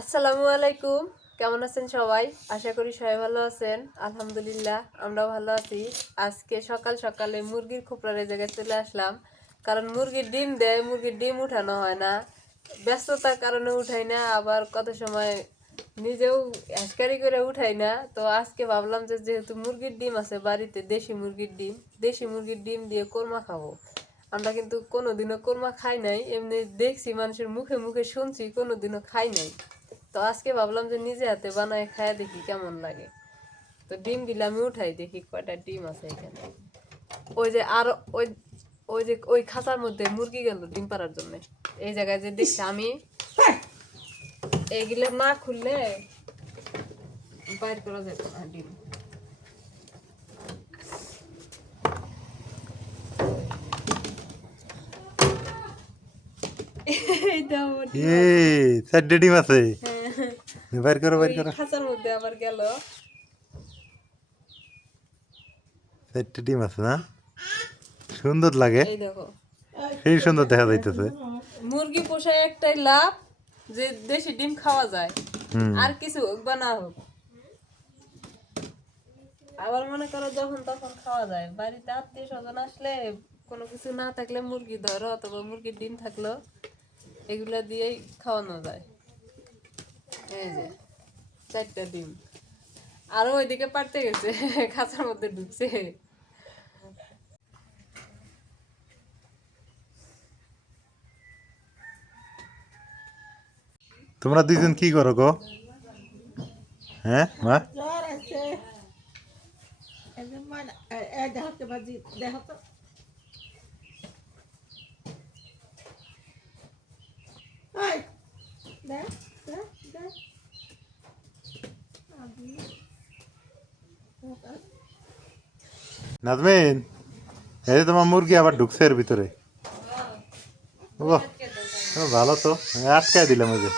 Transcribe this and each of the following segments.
আসসালামু আলাইকুম। কেমন আছেন সবাই? আশা করি সবাই ভালো আছেন। আলহামদুলিল্লাহ আমরাও ভালো আছি। আজকে সকাল সকালে মুরগির খোপড়ার জায়গায় চলে আসলাম, কারণ মুরগির ডিম দেয়, মুরগির ডিম উঠানো হয় না, ব্যস্ততার কারণে উঠাই না, আবার কত সময় নিজেও হ্যাসকারি করে উঠাই না। তো আজকে ভাবলাম যে যেহেতু মুরগির ডিম আছে বাড়িতে, দেশি মুরগির ডিম দিয়ে কোরমা খাবো। আমরা কিন্তু কোনোদিনও কোরমা খাই নাই, এমনি দেখছি মানুষের মুখে মুখে শুনছি, কোনোদিনও খাই নাই। তো আজকে ভাবলাম যে নিজে হাতে বানায় খায় দেখি কেমন লাগে। তো ডিম গুলো আমি উঠাই দেখি কয়টা ডিম আছে এখানে। ওই যে আর ওই ওই যে ওই খাঁচার মধ্যে মুরগি গেল ডিম পাড়ার জন্য। এই জায়গায় যে দেখছি আমি, এইগুলো না খুললে বাইর করা যেত না ডিম। চারটে ডিম আছে, বের করো বের করো। খাঁচার মধ্যে আবার গেল চারটে ডিম আছে না, সুন্দর লাগে, এই দেখো। সেই সুন্দর দেখা যাইতেছে। মুরগি পোষায় একটাই লাভ, যে দেশি ডিম খাওয়া যায়, হুম, আর কিছু হোক বা না হোক। আবার মনে করো যখন তখন খাওয়া যায়, বাড়িতে আত্মীয় স্বজন আসলে কোনো কিছু না থাকলে মুরগি ধরো অথবা মুরগির ডিম থাকলো, এগুলা দিয়েই খাওয়ানো যায়। এই যে 4টা ডিম, আরো ওইদিকে পারতে গেছে, খাঁচার মধ্যে ঢুকছে। তোমরা দুইজন কি করো গো? হ্যাঁ মা, নাজমিন, এই যে তোমার মুরগি আবার ঢুকছে এর ভিতরে। ও ভালো তো, আমি আটকায় দিলাম ওই যে।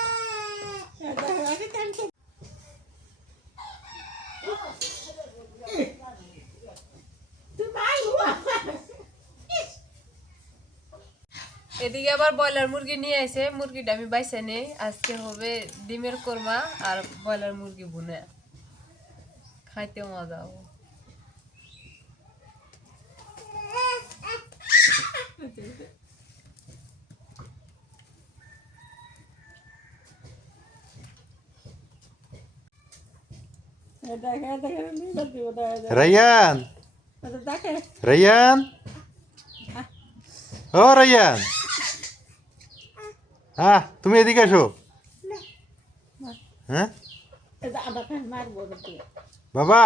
এদিকে আবার ব্রয়লার মুরগি নিয়ে আইছে, মুরগিটা আমি বাইছে নেই। আজকে হবে ডিমের কোরমা আর ব্রয়লার মুরগি ভুনে, খাইতে মজা হবে। রাইয়ান, রাইয়ান, ও রাইয়ান, তুমি এদিকে এসো। হ্যাঁ বাবা,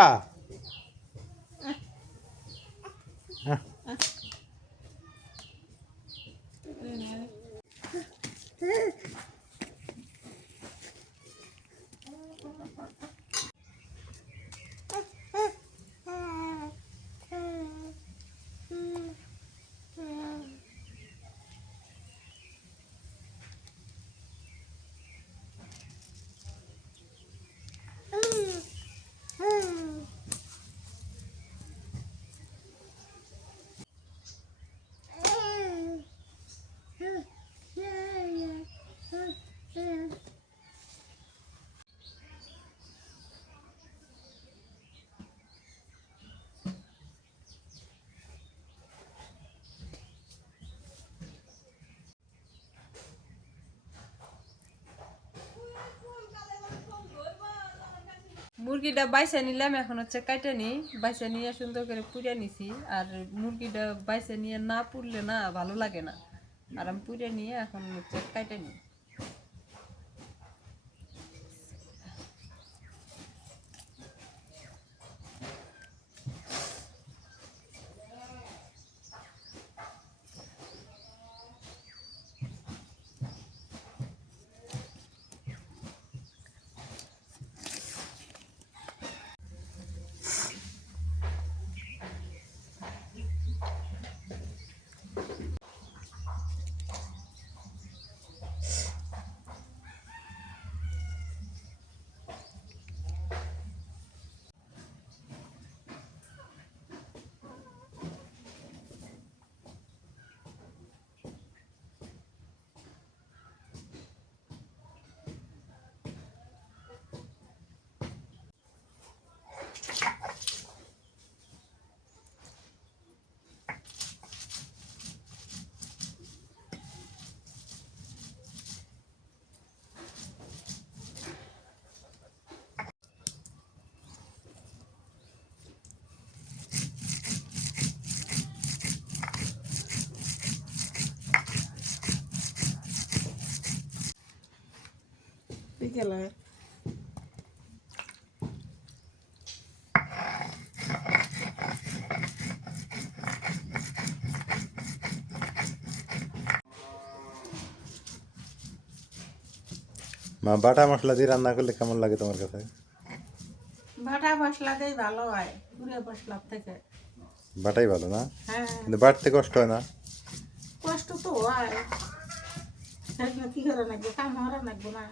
মুরগিটা বাইসা নিলাম, এখন হচ্ছে কাইটা নি। বাইসা নিয়ে সুন্দর করে পুড়ে নিছি। আর মুরগিটা বাইসা নিয়ে না পুড়লে না ভালো লাগে না, আর আমি পুড়ে নিয়ে এখন হচ্ছে কাইটা নি। বিকেলে মা বাটা মশলা দিয়ে রান্না করলে কেমন লাগে তোমার কাছে? বাটা মশলা দিয়ে ভালো হয় গুঁড়ো মশলার থেকে। বাটাই ভালো না? হ্যাঁ, কিন্তু বাটতে কষ্ট হয় না? কষ্ট তো হয়, সেগুলো কি করে নাকবো, কাম হরা নাকবো না।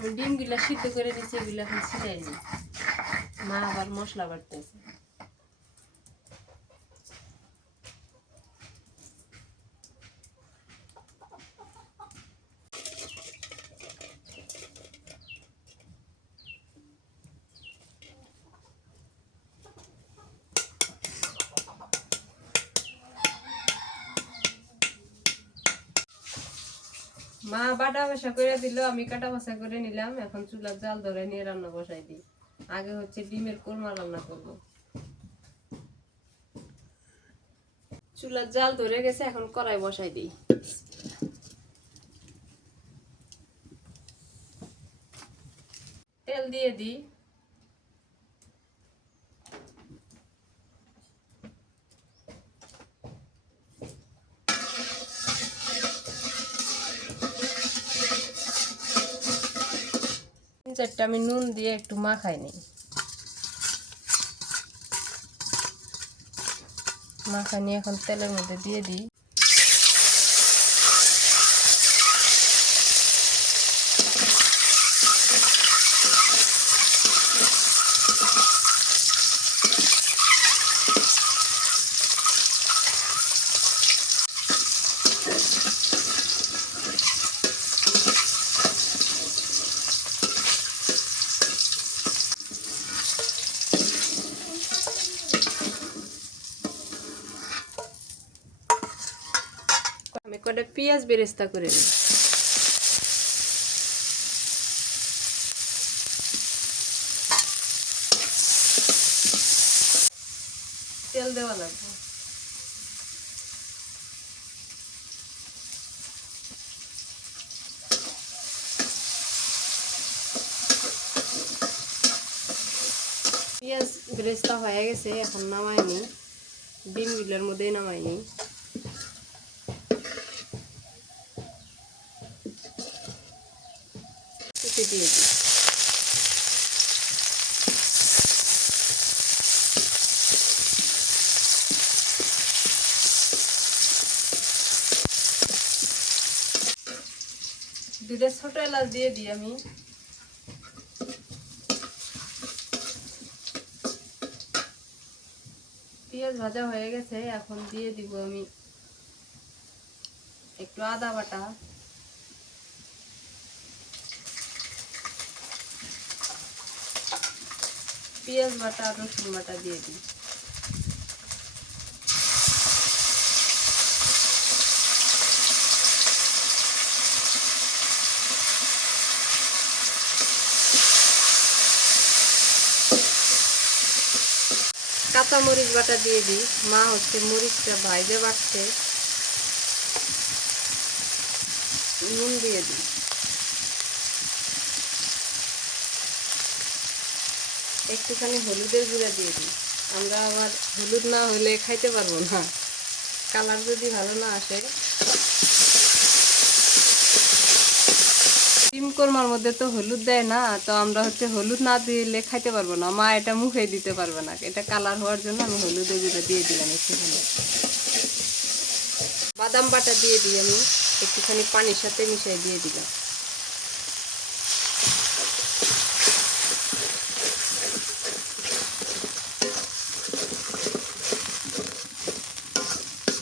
আমি ডিমগুলা সিদ্ধ করে নিচ্ছি, এগুলো এখন ছিটাই নি। মা আবার মশলা বাটতেছে। মা বাটা বসা করে দিল, আমি কাটা বসা করে নিলাম। এখন চুলার জাল ধরে নিয়ে রান্না বসাই দিই। আগে হচ্ছে ডিমের কোরমা রান্না করব। চুলার জাল ধরে গেছে, এখন কড়াই বসাই দিই। তেল দিয়ে দিই। তিন চারটা আমি নুন দিয়ে একটু মাখাই নিই। মাখা নিয়ে এখন তেলের মধ্যে দিয়ে দিই। আমি কটা পেঁয়াজ বেরেস্তা করে নিই। তেল দেওয়া লাগবে। পেঁয়াজ বেরেস্তা হয়ে গেছে, এখন নামাই নি। ডিমগুলোর মধ্যেই নামাই নি। দিয়ে দিই। দুটো ছোট এলাচ দিয়ে দিই আমি। পেঁয়াজ ভাজা হয়ে গেছে, এখন দিয়ে দিব আমি একটু আদা বাটা, পেঁয়াজ বাটা আর রসুন বাটা দিয়ে দিই। কাঁচা মরিচ বাটা দিয়ে দিই। মা হচ্ছে মরিচটা ভাইজে বাটছে। নুন দিয়ে দিই। একটুখানি হলুদের গুঁড়া দিয়ে দিই। আমরা আবার হলুদ না হলে খাইতে পারবো না, কালার যদি ভালো না আসে। ডিম কোরমার মধ্যে তো হলুদ দেয় না, তো আমরা হচ্ছে হলুদ না দিলে খাইতে পারবো না। মা এটা মুখে দিতে পারবে না, এটা কালার হওয়ার জন্য আমি হলুদের গুঁড়া দিয়ে দিলাম একটুখানি। বাদাম বাটা দিয়ে দিই আমি, একটুখানি পানির সাথে মিশিয়ে দিয়ে দিলাম।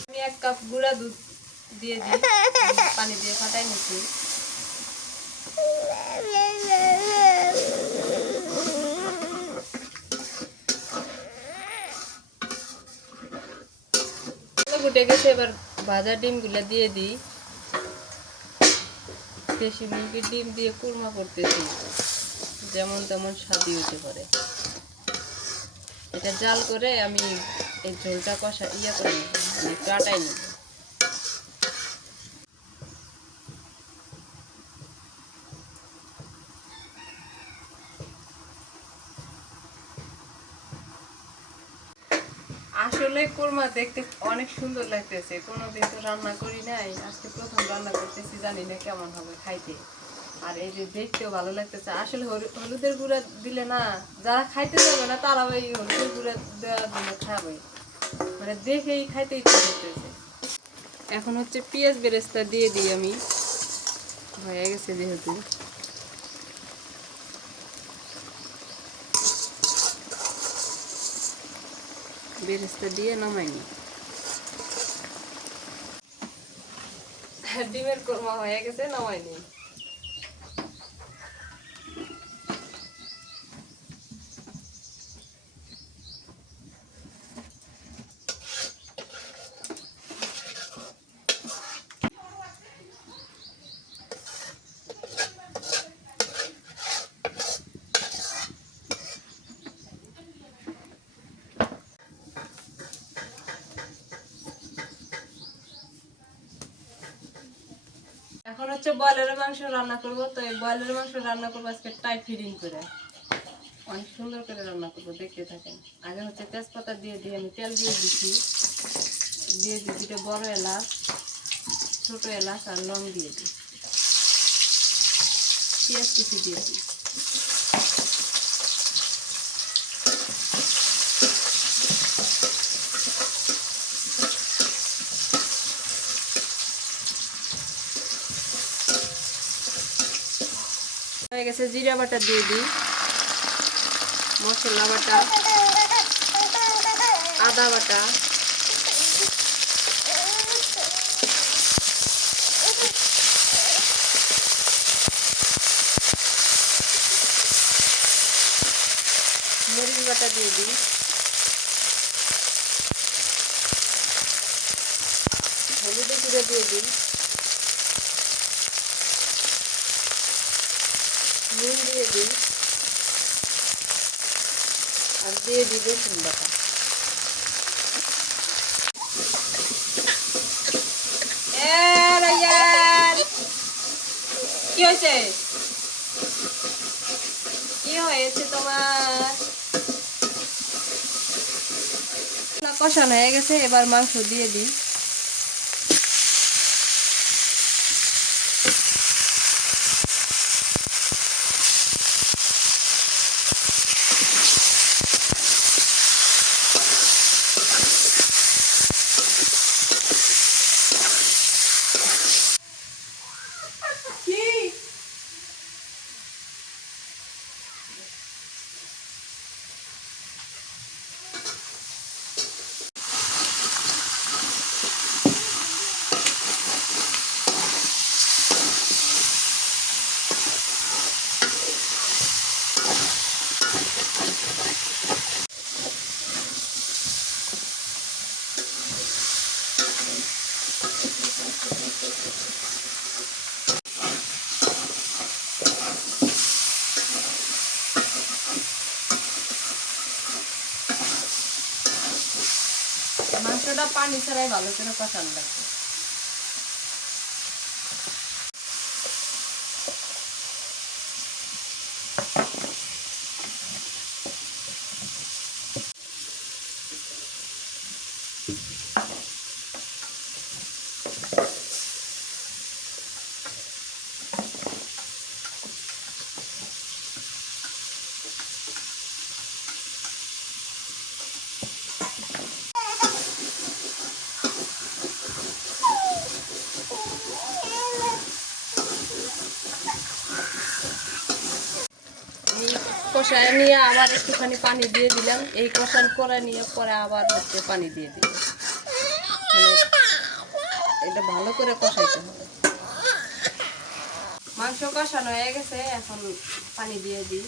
আমি 1 কাপ গুঁড়া দুধ দিয়ে দিই, পানি দিয়ে ফাটাই নিচ্ছি। ফুটে গেছে, এবার ভাজা ডিমগুলো দিয়ে দিই। দেশি মুরগির ডিম দিয়ে কুরমা করতেছি, যেমন তেমন স্বাদই হতে পারে। এটা জাল করে আমি এই ঝোলটা কষা করে নেব, মানে কাটাই নেব। আসলে কোরমা দেখতে অনেক সুন্দর লাগতেছে, কোনোদিন তো রান্না করি নাই, আজকে প্রথম রান্না করতেছি, জানি না কেমন হবে খাইতে। আর এই যে দেখতেও ভালো লাগতেছে। আসলে হলুদের গুঁড়া দিলে না, যারা খাইতে যাবে না তারা ওই হলুদের গুঁড়া দেওয়ার জন্য খাবে, মানে দেখেই খাইতে ইচ্ছে করতেছে। এখন হচ্ছে পেঁয়াজ বেরেস্তা দিয়ে দিই আমি, হয়ে গেছে যেহেতু। বেরেস্তা দিয়ে নামাইনি। ডিমের কোরমা হয়ে গেছে, নামাইনি। এখন হচ্ছে ব্রয়লারের মাংস রান্না করব। তো এই ব্রয়লারের মাংস রান্না করবো আজকে টাইট ফিডিং করে, অনেক সুন্দর করে রান্না করবো, দেখতে থাকেন। আগে হচ্ছে তেজপাতা দিয়ে দিই, আমি তেল দিয়ে দিচ্ছি, দিয়ে দিই 2টা বড় এলাচ, ছোট এলাচ আর লং দিয়ে দিই, পেঁয়াজ কুচি দিয়ে দিই। হয়ে গেছে, জিরা বাটা দিয়ে দিই, মশলা বাটা, আদা বাটা, মরিচ বাটা দিয়ে দিই, হলুদের গুঁড়ো দিয়ে দিই, নুন দিয়ে দিই, আর দিয়ে দিই রসুন বাটা। কি হয়েছে, কি হয়েছে তোমার? কষানো হয়ে গেছে, এবার মাংস দিয়ে দিই। মাংসটা পানি ছাড়াই ভালো করে কষানো লাগবে। কষায় নিয়ে আবার একটুখানি পানি দিয়ে দিলাম, এই কষান করে নিয়ে পরে আবার হচ্ছে পানি দিয়ে দিলাম। মানে এটা ভালো করে কষাইতে হবে। মাংস কষানো হয়ে গেছে, এখন পানি দিয়ে দিই।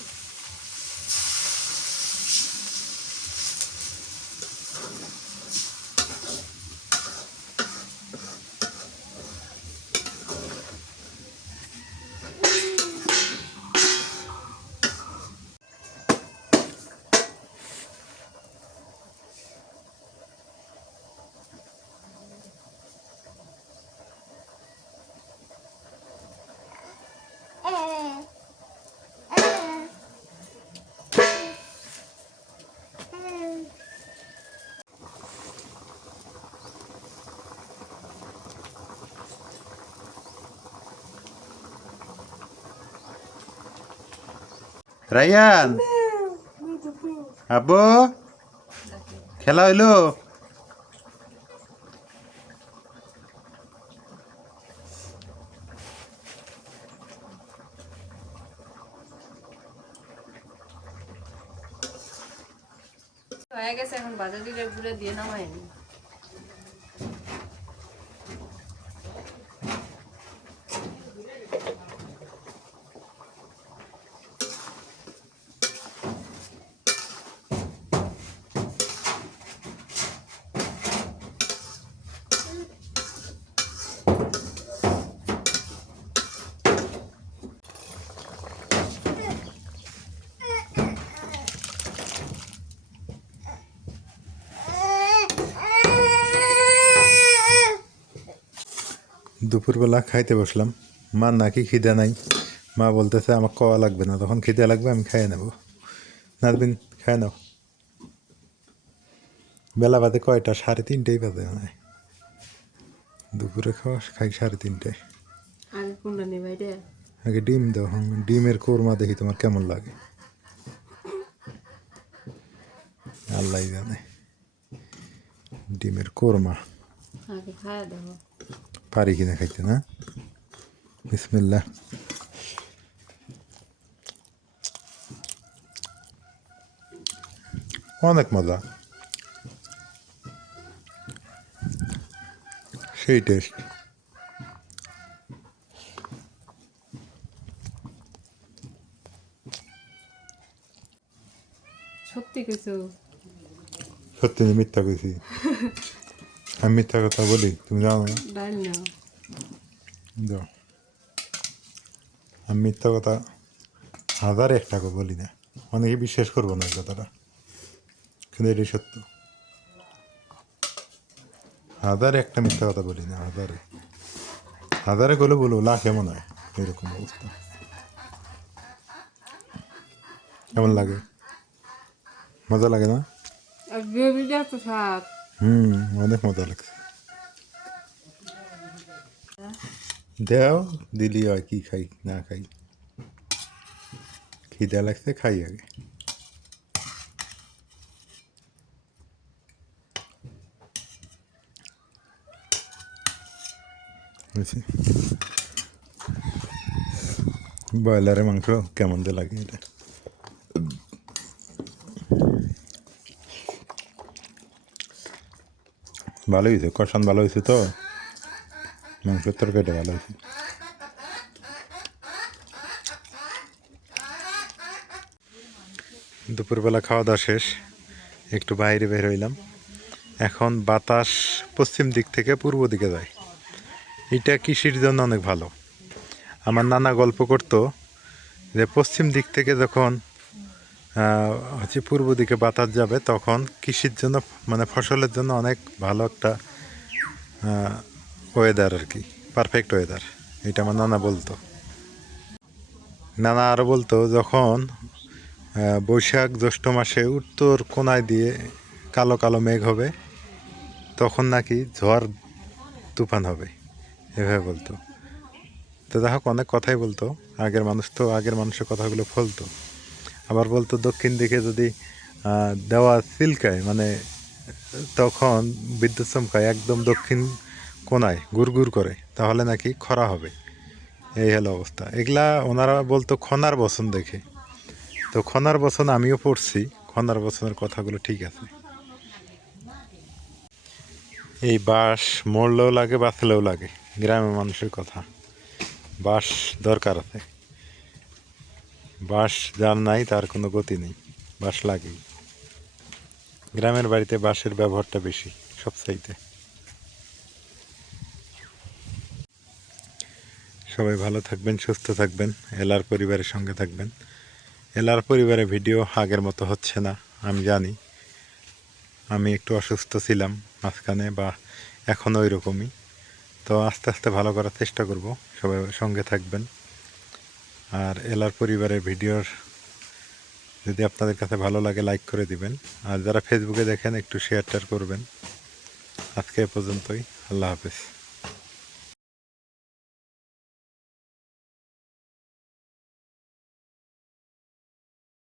রায়ান, আব্বু খেলা হইলো? হয়ে গেছে, এখন ভাজা জিরে গুঁড়ো দিয়ে নামাই নি। দুপুরবেলা খাইতে বসলাম, মা নাকি খিদে নাই, মা বলতেছে আমার খাওয়া লাগবে না, তখন খিদে লাগবে আমি খাইয়ে নেব। নাজবিন খাই নাও। বেলা বাদে কয়টা? 3:30 বাজে মনে হয়। দুপুরে খাওয়া খাই 3:30। আগে কোনটা নেবাই রে? আগে ডিম দাও। ডিমের কোরমা দেখি তোমার কেমন লাগে, আল্লাহ জানে। ডিমের কোরমা আগে খাওয়া দেবো। পারি কিনা খাইতে না? বিসমিল্লাহ। অনেক মজা, সেই টেস্ট। সত্যি কিছু সত্যি না মিথ্যা কইছি? আমি মিথ্যা কথা বলি তুমি জানো না? ডাল না যাও, আমি মিথ্যা কথা 1001 টাকা বলি না। অনেকে বিশ্বাস করবো না এই কথাটা, কিন্তু এটাই সত্য। 1001টা মিথ্যা কথা বলি না, 1000 গেলে বলবো লাখে মনে হয়, এরকম অবস্থা। কেমন লাগে? মজা লাগে না? আর গ্রেভিটা তো স্বাদ। অনেক মজা লাগছে। দেও দিলি হয়, কি খাই না খাই, খিদা লাগছে খাই আগে। ব্রয়লারের মাংস কেমন যে লাগে এটা। ভালো হয়েছে, কষান ভালো হয়েছে তো, মাংসের তরকারিটা ভালো হয়েছে। দুপুরবেলা খাওয়া দাওয়া শেষ, একটু বাইরে বের হইলাম। এখন বাতাস পশ্চিম দিক থেকে পূর্ব দিকে যায়, এটা কৃষির জন্য অনেক ভালো। আমার নানা গল্প করতো যে পশ্চিম দিক থেকে যখন হচ্ছে পূর্ব দিকে বাতাস যাবে, তখন কৃষির জন্য মানে ফসলের জন্য অনেক ভালো একটা ওয়েদার আর কি, পারফেক্ট ওয়েদার। এটা আমার নানা বলতো। নানা আরও বলতো যখন বৈশাখ জ্যৈষ্ঠ মাসে উত্তর কোনায় দিয়ে কালো কালো মেঘ হবে, তখন নাকি ঝড় তুফান হবে, এভাবে বলতো। তো যাই হোক, অনেক কথাই বলতো। আগের মানুষ তো আগের মানুষের কথাগুলো ফলতো। আবার বলতো দক্ষিণ দিকে যদি দেওয়া চিলকায়, মানে তখন বিদ্যুৎ চমকায় একদম দক্ষিণ কোনায় গুড় করে, তাহলে নাকি খরা হবে। এই হলো অবস্থা। এগুলা ওনারা বলতো খনার বচন দেখে। তো খনার বচন আমিও পড়ছি, খনার বচনের কথাগুলো ঠিক আছে। এই বাঁশ মরলেও লাগে, বাঁচলেও লাগে, গ্রামের মানুষের কথা। বাঁশ দরকার আছে, বাঁশ যার নাই তার কোনো গতি নেই, বাঁশ লাগেই। গ্রামের বাড়িতে বাঁশের ব্যবহারটা বেশি সবচাইতে। সবাই ভালো থাকবেন, সুস্থ থাকবেন, এলার পরিবারের সঙ্গে থাকবেন। এলার পরিবারের ভিডিও আগের মতো হচ্ছে না, আমি জানি। আমি একটু অসুস্থ ছিলাম মাঝখানে, বা এখনও ওই রকমই। তো আস্তে আস্তে ভালো করার চেষ্টা করব, সবাই সঙ্গে থাকবেন। আর এলার পরিবারের ভিডিওর যদি আপনাদের কাছে ভালো লাগে লাইক করে দিবেন, আর যারা ফেসবুকে দেখেন একটু শেয়ার করবেন। আজকে এ পর্যন্তই, আল্লাহ হাফেজ।